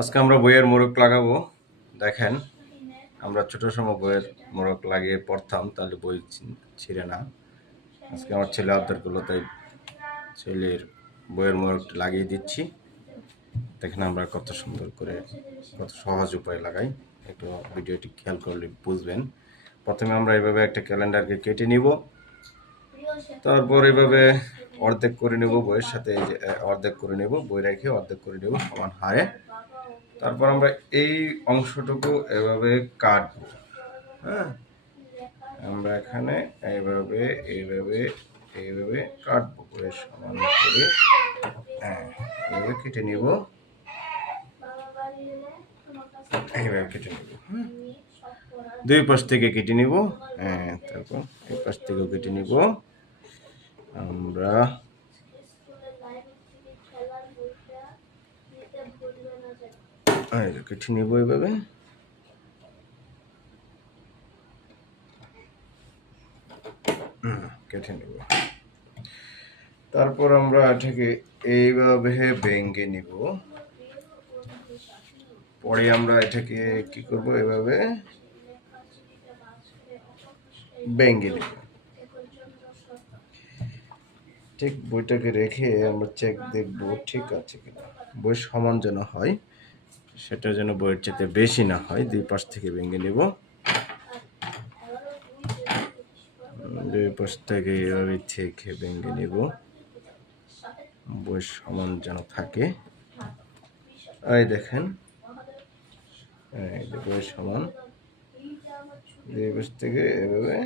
আজকে আমরা বইয়ের মোড়ক লাগাবো। দেখেন, আমরা ছোট সময় বইয়ের মোড়ক লাগিয়ে পড়তাম, তাহলে বই ছিঁড়ে না। আজকে আমার ছেলে আবদার করলো, তাই ছেলের বইয়ের মোড়ক লাগিয়ে দিচ্ছি। দেখেন আমরা কত সুন্দর করে, কত সহজ উপায় লাগাই। একটু ভিডিওটি খেয়াল করলে বুঝবেন। প্রথমে আমরা এইভাবে একটা ক্যালেন্ডারকে কেটে নিব, তারপর এইভাবে অর্ধেক করে নেব, বইয়ের সাথে অর্ধেক করে নেব, বই রেখে অর্ধেক করে নেব সমান হারে। তারপর আমরা এই অংশটুকু এভাবে কাটবো। হ্যাঁ, আমরা এখানে এইভাবে এইভাবে এইভাবে কাটবো, বইয়ের সমান করে। হ্যাঁ, এইভাবে কেটে নিব, এইভাবে কেটে নিব। দুই পাশ থেকে কেটে নিব। হ্যাঁ, তারপর এই পাশ থেকেও কেটে নিব। আমরা কেটে নিব এইভাবে। কেটে নিব, তারপর আমরা এটাকে এইভাবে ভেঙে নিব। পরে আমরা এটাকে কি করব, এভাবে ভেঙে নিব। ঠিক বইটাকে রেখে আমরা চেক দেখব ঠিক আছে কিনা, বই সমান যেন হয়, সেটা যেন বইয়ের চেয়ে বেশি না হয়। দুই পাশ থেকে ভেঙে নেব, দুই পাশ থেকে এভাবে থেকে ভেঙে নেব, বই সমান যেন থাকে। এই দেখেন, বই সমান। দুই পাশ থেকে এভাবে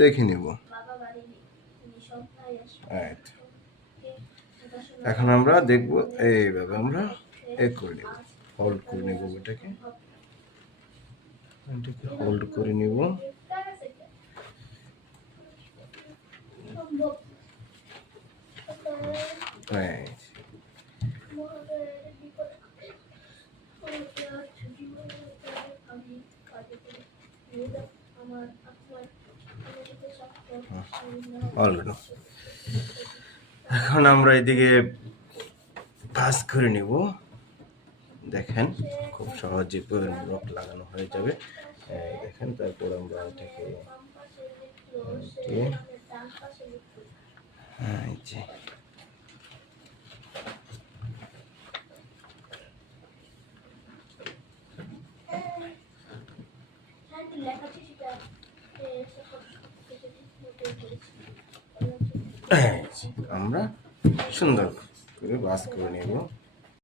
দেখে নেব। এখন আমরা দেখব, এইভাবে আমরা করে নেব, হোল্ড করে নেব, ওটাকে হোল্ড করে নেব। এখন আমরা এদিকে ভাঁজ করে নেব। দেখেন, খুব সহজে বইয়ের মোড়ক লাগানো হয়ে যাবে। দেখেন, তারপর আমরা এটাকে আমরা সুন্দর করে ভাঁজ করে নেব।